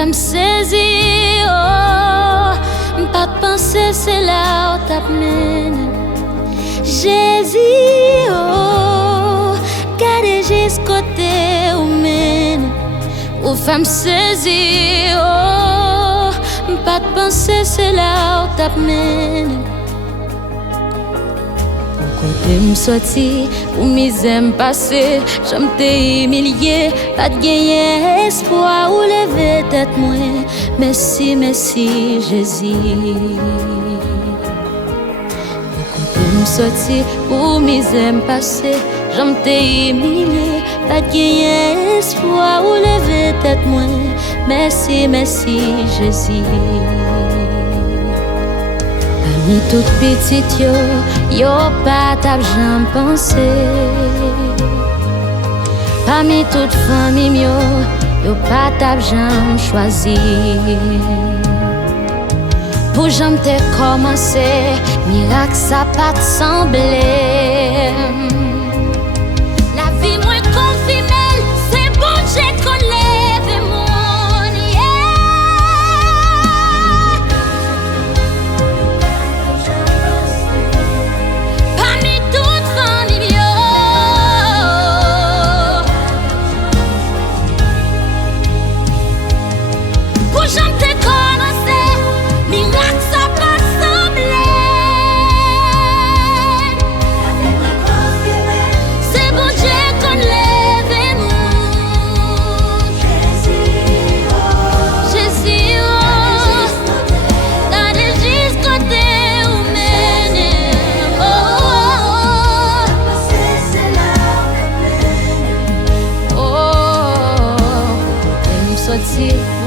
femme saisie, oh, pas penser c'est là où t'as mené. Jésus, oh, gardez juste côté où mène. Ou femme saisie, oh, pas penser c'est là où t'as mené. Côté m'sorti, ou misère m'passé, j'aime t'ai humilié, pas de gagner espoir ou lever tête moins. Merci, merci Jésus. Côté m'sorti, ou misère m'passé, j'aime t'ai humilié, pas de gagner espoir ou lever tête moins. Merci, merci Jésus. Parmi toutes petites yo pas t'a jamais pensé. Parmi toutes familles yo pas t'a jamais choisi. Pour jamais te commencer, miracle ça pas te semblé. La vie moins confirmée, c'est bon j'ai qu'on lève mon.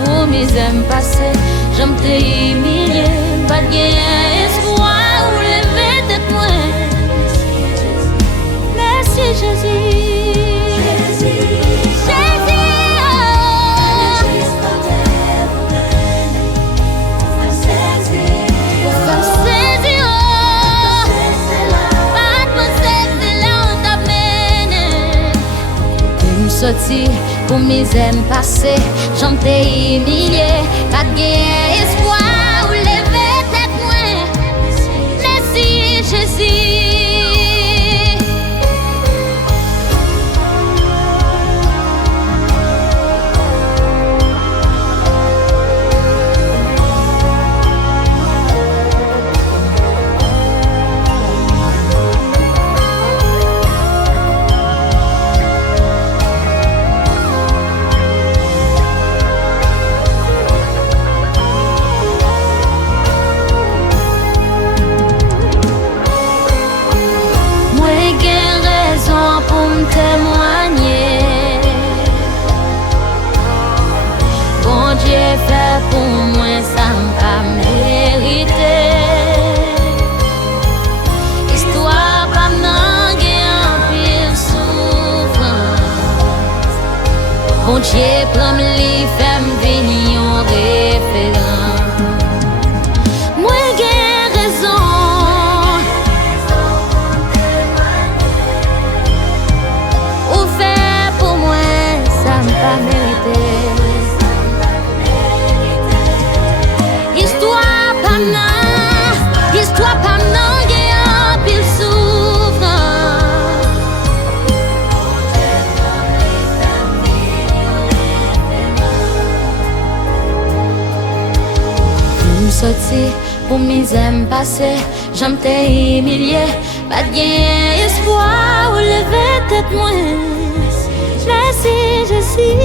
Pour mes amis passés, j'aime t'ai humilié, pas de gagner espoir ou lever tête moins. Merci Jésus. Jésus, Jésus, oh. Femme saisie, oh. Pas de penser c'est là où t'as mené. Pour me sortir, pour mes amis passés, j'en t'ai humilié, pas de gagner espoir ou lever tête moins. Merci Jésus. Témoigner, bon Dieu fait pour moi ça m'a mérité. Histoire pas m'enguer en pile souffrance. Bon Dieu prend me fait me venir en référence. Moi j'ai raison. Pas mérité. Histoire pas nan, histoire pas nan, gagne pile souffrance. Pour me sortir, pour mes amis passés, j'aime t'ai humilié, pas de gagner espoir ou lever tête moins. Merci Jésus.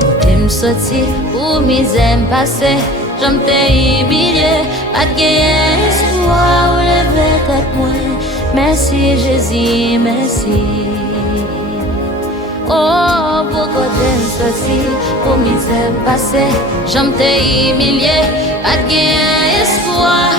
Côté m'sorti, pour mes amis passés, j'aime t'ai humilié, pas de gagner espoir ou lever tête moins. Merci Jésus, merci. Oh, pour côté m'sorti, pour mes amis passés, j'aime t'ai humilié, pas de gagner espoir.